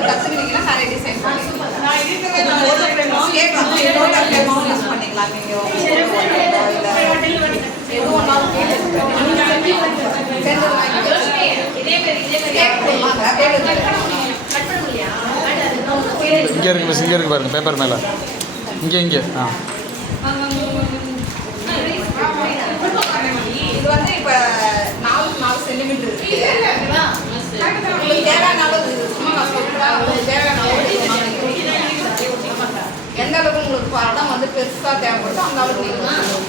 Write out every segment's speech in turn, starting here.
வந்து கற்றுக்கிட்டீங்கன்னா நிறைய டிசைன் பண்ணிக்கலாம் யூஸ் பண்ணிக்கலாம் இங்கே இருக்கு மிஸ் இங்கே இருக்கு பாருங்க பேப்பர் மேலே. இங்கே இங்கே. ஆ. இது வந்து இப்போ நாலுக்கு நாலு சென்டிமீட்டர் இருக்கு. உங்களுக்கு தேவையான அளவு இது சும்மா நான் சொல்றேன் உங்களுக்கு தேவையான அளவு இது வாங்கிக்கோங்க. எந்த அளவுக்கு உங்களுக்கு படம் வந்து பெருசா தேவைப்படுதோ அந்த அளவுக்கு நீங்க வாங்கிக்கோங்க.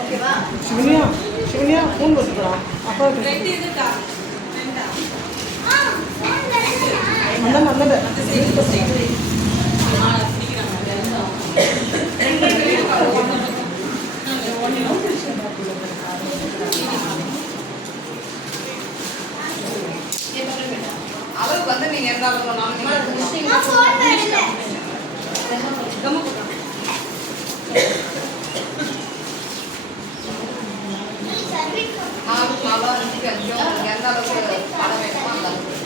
ஓகேவா? சிவனியா ஃபோன் அப்பா அளவு வந்து நீங்க எந்த அளவுக்கு வேணாலும் நாலு நாலா அஞ்சு அஞ்சோ உங்களுக்கு எந்த அளவுக்கு படம் வேணுமோ அந்த அளவுக்கு.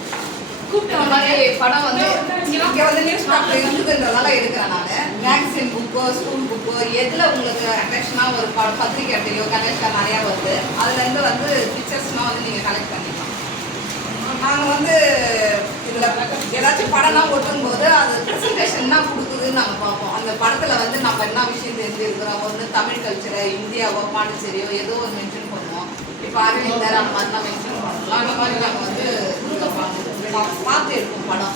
கூப்பிட்ட மாதிரி படம் வந்து இங்க வந்து நியூஸ் பேப்பர் எடுக்கிறேன் நான். மேக்சின் புக்கோ ஸ்கூல் புக்கோ எதில் உங்களுக்கு அட்ராக்ஷனாக ஒரு ப பத்திரிக்கை கலெக்ஷன் நிறையா வருது. அதுலேருந்து வந்து பிக்சர்ஸ்லாம் வந்து நீங்கள் கலெக்ட் பண்ணிக்கலாம். நாங்கள் வந்து ஏதாச்சும் படம்லாம் ஒட்டும்போது அது ப்ரெசன்டேஷன் என்ன கொடுக்குதுன்னு நாங்கள் பார்ப்போம். அந்த படத்தில் வந்து நம்ம என்ன விஷயம் தெரிஞ்சிருக்கிறோம் ஒன்று தமிழ் கல்ச்சரை இந்தியாவோ பாண்டிச்சேரியோ ஏதோ ஒரு மென்ஷன் பண்ணுவோம். இப்போ அரவிந்தர் அந்த மாதிரிலாம் மென்ஷன் பண்ணலாம். அந்த மாதிரி நாங்கள் வந்து பார்த்து பார்த்து எடுப்போம் படம்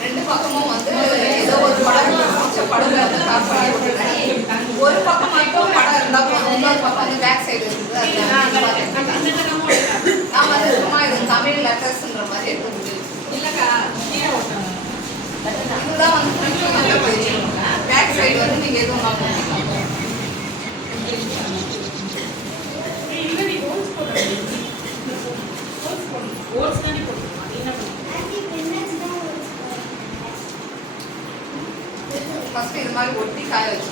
ரெண்டு பக்கமும் வந்து ஏதோ ஒரு படம் பிடிச்ச படம் வந்து கட் பண்ணி விட்டுருக்கேன். ஒரு பக்கம் மட்டும் படம் இருந்தா போதும் இன்னொரு பக்கம் வந்து பேக் சைடு இருக்குது அது வந்து பார்த்துக்கலாம். நான் வந்து சும்மா இது தமிழ் லெட்டர்ஸ்ன்ற மாதிரி இருக்குது இதுதான் வந்து ஃப்ரண்ட் பேக் சைடு வந்து நீங்க எதுவும் வாங்க ஃபர்ஸ்ட் இது மாதிரி ஒட்டி காய வச்சு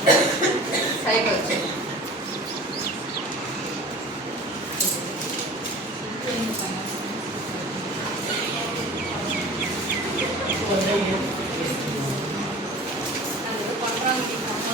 சைடு வச்சு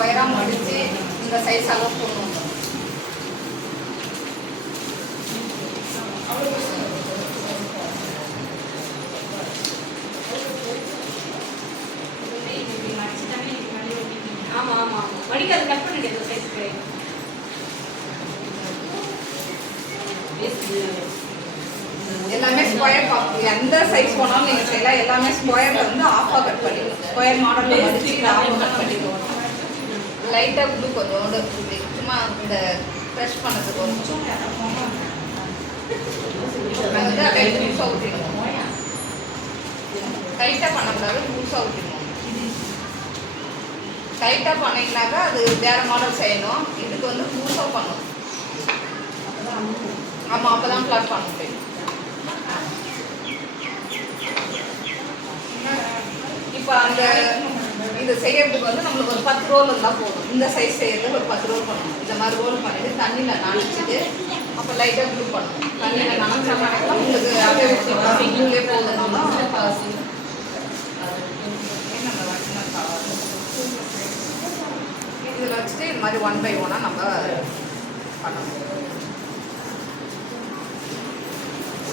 ஸ்கொயரா மடிச்சு இந்த சைஸ் அளவு போடணும். ஆமா ஆமா மடிக்காது கட் பண்ணிட்டு சைஸ்க்கு எல்லாமே ஸ்கொயர் எந்த சைஸ் போனாலும் நீங்க செய்யலாம். எல்லாமே ஸ்கொயர்ல வந்து ஆஃபா கட் பண்ணிக்கணும் ஸ்கொயர் மாடல்ல கட் பண்ணிக்கணும் லைட்டாக ப்ளூ கொஞ்சோண்டு இப்படி சும்மா இந்த ப்ரெஷ் பண்ணதுக்கு கொஞ்சம் அது வந்து அப்படியே லூஸா ஊற்றிடணும் டைட்டாக பண்ணக்கூடாது லூஸாக ஊற்றிடணும் டைட்டாக பண்ணீங்கன்னாக்கா அது வேறு மாடல் செய்யணும். இதுக்கு வந்து லூஸாக பண்ணணும். ஆமாம் அப்போ தான் ஃப்ளாட் பண்ண முடியும். இப்போ அந்த இது செய்யறதுக்கு வந்து நம்மளுக்கு ஒரு பத்து ரோல் இருந்தால் போதும். இந்த சைஸ் செய்யறதுக்கு ஒரு பத்து ரோல் பண்ணணும். இந்த மாதிரி ரோல் பண்ணிவிட்டு தண்ணியில் நனைச்சிட்டு அப்போ லைட்டாக ப்ளூ பண்ணணும். தண்ணியில் நனைச்சா உங்களுக்கு உங்களுக்கு அதே நீங்களே போதுன்னா இதில் வச்சுட்டு இது மாதிரி ஒன் பை ஒன்னாக நம்ம பண்ணணும்.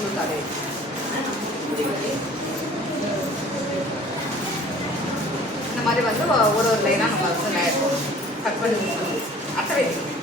உளுத்தாலே மாதிரி வந்து ஒரு ஒரு லைனாக நம்ம வந்து கட் பண்ணி அட்டை வைக்கணும்